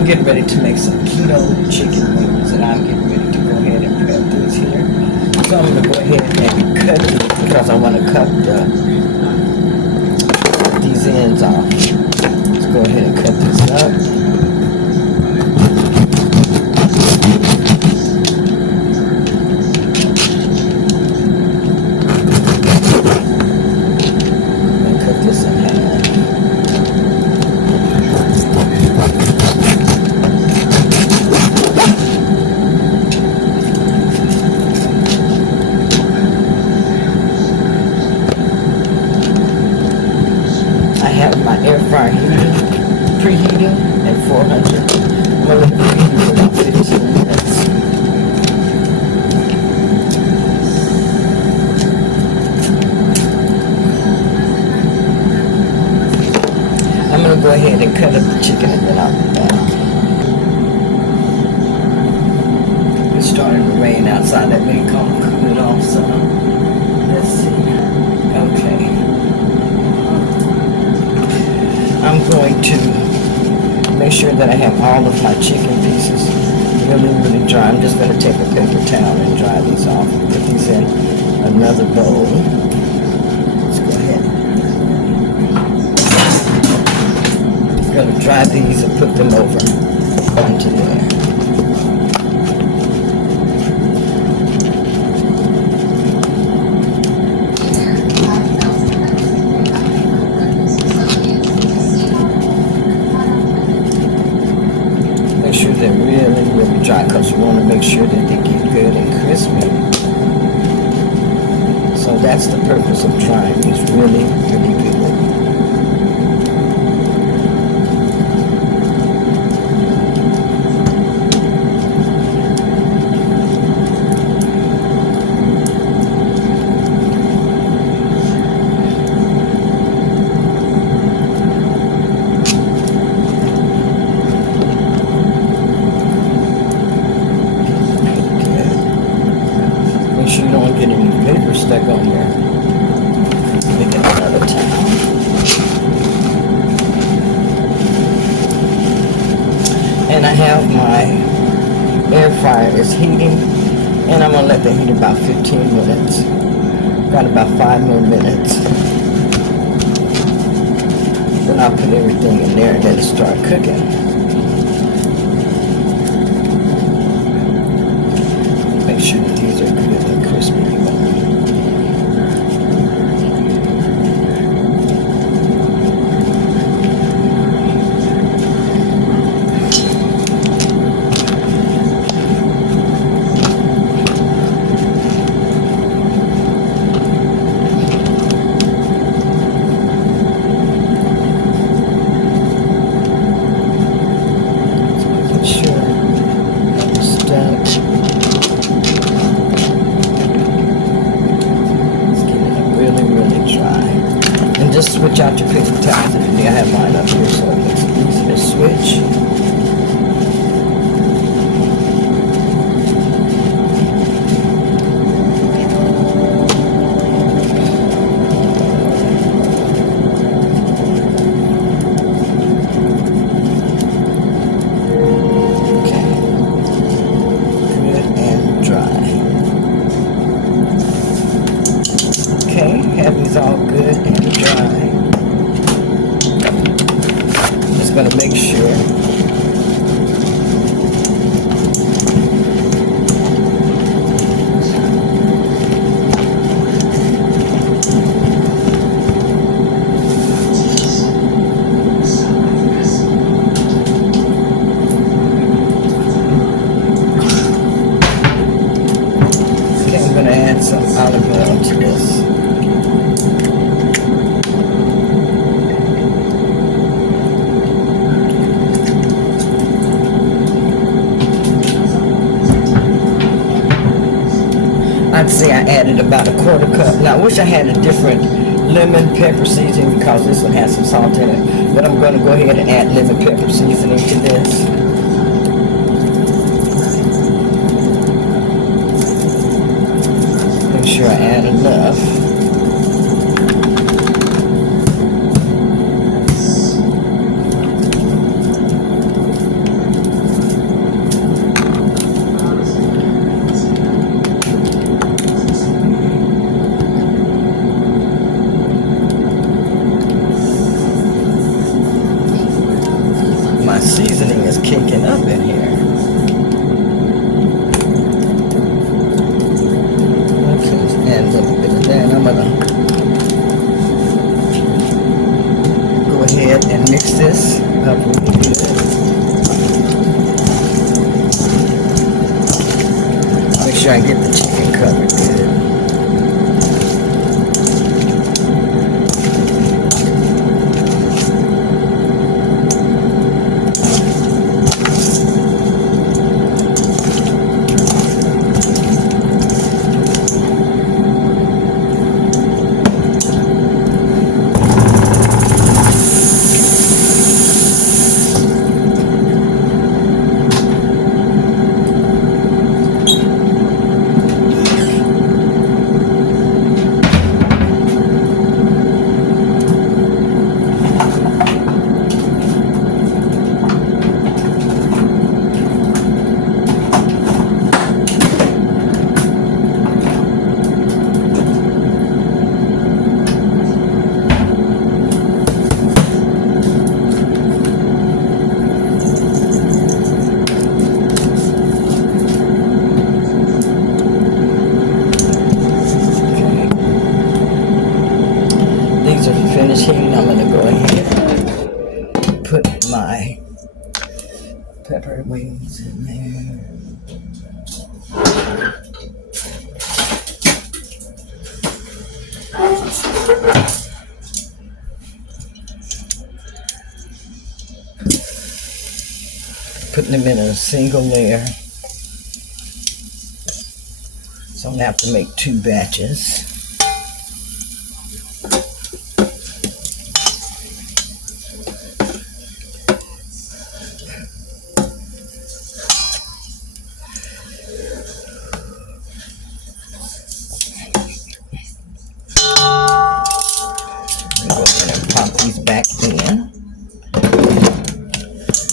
I'm getting ready to make some keto chicken wings, and I'm getting ready to go ahead and prep these here. So I'm going to go ahead and cut these because I want to cut these ends off. Let's go ahead and cut this up. Air fryer heating, preheating at 400. I'm going to let it preheat for about 15 minutes. I'm going to go ahead and cut up the chicken and then I'll be back. It's starting to rain outside. That may cool it off some. Let's see. Okay. I'm going to make sure that I have all of my chicken pieces really dry. I'm just going to take a paper towel and dry these off and put these in another bowl. Let's go ahead. I'm going to dry these and put them over onto there. They're really dry because we want to make sure that they get good and crispy. So that's the purpose of trying these really good. You don't get any paper stuck on there. Let me get another towel. And I have my air fryer is heating, and I'm going to let that heat about 15 minutes. Got about 5 more minutes. Then I'll put everything in there and let it start cooking. Make sure that these are good and crispy. Just switch out your paper towels. I have mine up here so it makes it easy to switch. Okay. Good and dry. Okay, have these all good and dry. Just going to make sure okay, I'm going to add some olive oil to this. I'd say I added about a quarter cup. Now I wish I had a different lemon pepper seasoning because this one has some salt in it. But I'm going to go ahead and add lemon pepper seasoning to this. Make sure I add enough. my seasoning is kicking up in here. Okay, and a little bit of that. I'm gonna go ahead and mix this up really good. Make sure I get the chicken covered good. These are finishing. I'm gonna go ahead and put my pepper wings in there. Putting them in a single layer. So I'm gonna have to make 2 batches. Go ahead and pop these back in.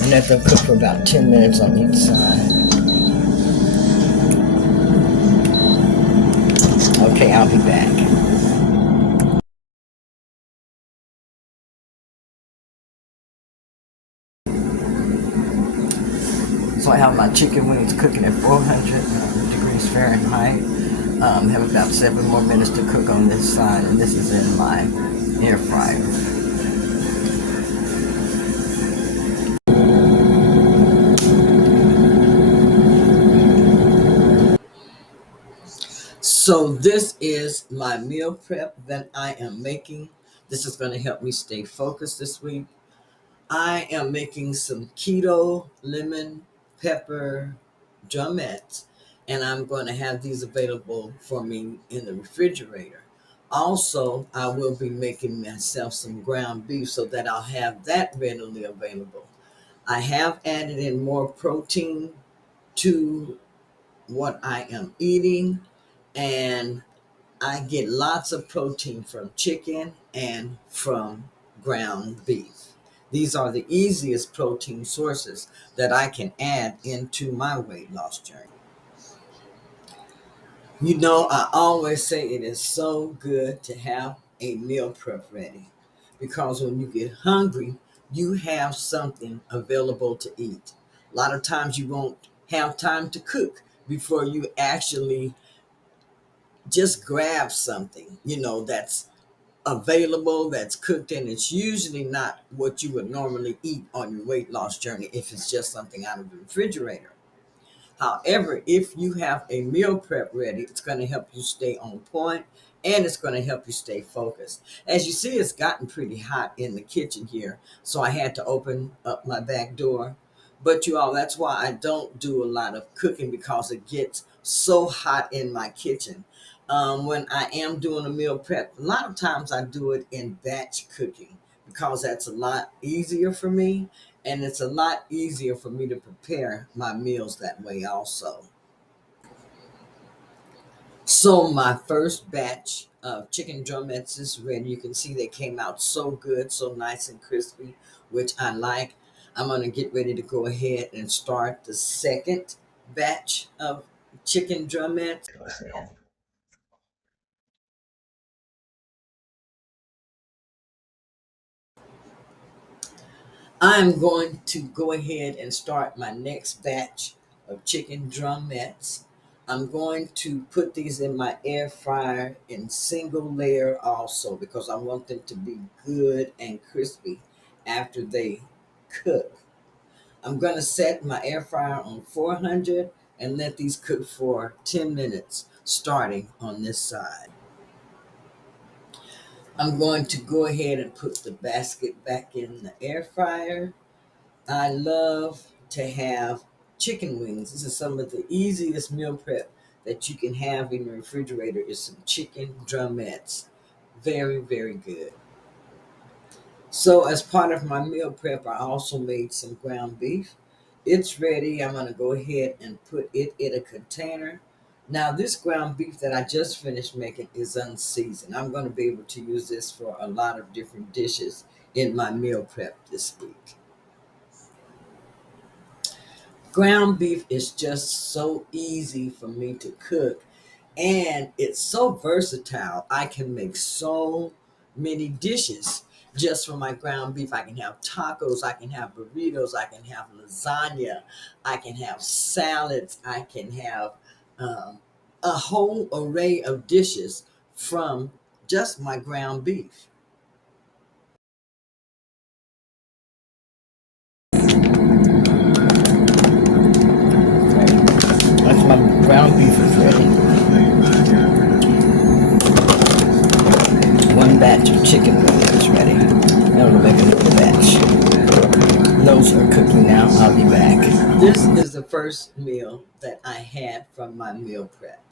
And let them cook for about 10 minutes on each side. Okay, I'll be back. So I have my chicken wings cooking at 400 degrees Fahrenheit. Have about 7 more minutes to cook on this side, and this is in my air fryer. So this is my meal prep that I am making. This is going to help me stay focused this week. I am making some keto lemon pepper drumettes, and I'm going to have these available for me in the refrigerator. Also, I will be making myself some ground beef so that I'll have that readily available. I have added in more protein to what I am eating, and I get lots of protein from chicken and from ground beef. These are the easiest protein sources that I can add into my weight loss journey. You know, I always say it is so good to have a meal prep ready because when you get hungry, you have something available to eat. A lot of times you won't have time to cook before you actually just grab something, that's available, that's cooked, and it's usually not what you would normally eat on your weight loss journey if it's just something out of the refrigerator. However, if you have a meal prep ready, it's going to help you stay on point and it's going to help you stay focused. As you see, it's gotten pretty hot in the kitchen here, so I had to open up my back door. But you all, that's why I don't do a lot of cooking because it gets so hot in my kitchen. When I am doing a meal prep, a lot of times I do it in batch cooking because that's a lot easier for me, and it's a lot easier for me to prepare my meals that way also. So my first batch of chicken drumettes is ready. You can see they came out so good, so nice and crispy, which I like. I'm going to get ready to go ahead and start the second batch of chicken drumettes. I'm going to go ahead and start my next batch of chicken drumettes. I'm going to put these in my air fryer in single layer also because I want them to be good and crispy after they cook. I'm going to set my air fryer on 400 and let these cook for 10 minutes starting on this side. I'm going to go ahead and put the basket back in the air fryer. I love to have chicken wings. This is some of the easiest meal prep that you can have in your refrigerator is some chicken drumettes. Very, very good. So as part of my meal prep, I also made some ground beef. It's ready. I'm going to go ahead and put it in a container. Now, this ground beef that I just finished making is unseasoned. I'm going to be able to use this for a lot of different dishes in my meal prep this week. Ground beef is just so easy for me to cook, and it's so versatile. I can make so many dishes just from my ground beef. I can have tacos, I can have burritos, I can have lasagna, I can have salads, I can have um, a whole array of dishes from just my ground beef. Once my ground beef is ready, one batch of chicken wings is ready. Now we'll make another batch. Those are cooking now. I'll be back. This is the first meal that I had from my meal prep.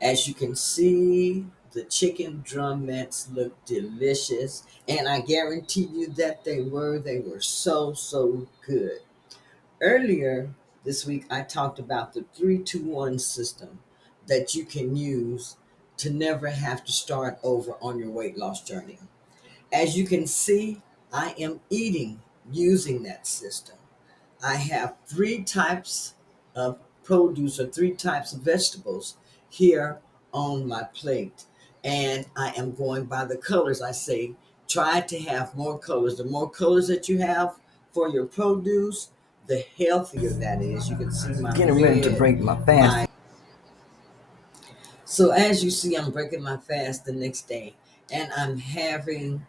As you can see, the chicken drumettes look delicious, and I guarantee you that they were. They were so, so good. Earlier this week, I talked about the 3-2-1 system that you can use to never have to start over on your weight loss journey. As you can see, I am eating using that system. I have three types of produce or three types of vegetables here on my plate. And I am going by the colors. I say, try to have more colors. The more colors that you have for your produce, the healthier that is. You can see my getting ready to break my fast. So as you see, I'm breaking my fast the next day, and I'm having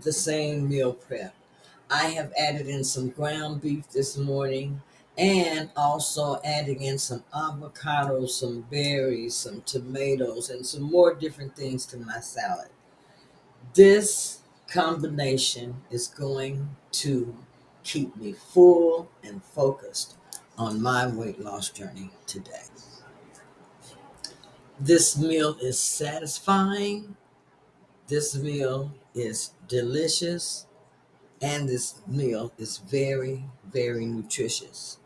the same meal prep. I have added in some ground beef this morning and also adding in some avocado, some berries, some tomatoes, and some more different things to my salad. This combination is going to keep me full and focused on my weight loss journey today. This meal is satisfying. This meal is delicious. And this meal is very, very nutritious.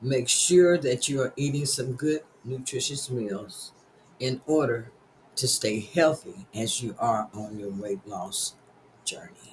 Make sure that you are eating some good, nutritious meals in order to stay healthy as you are on your weight loss journey.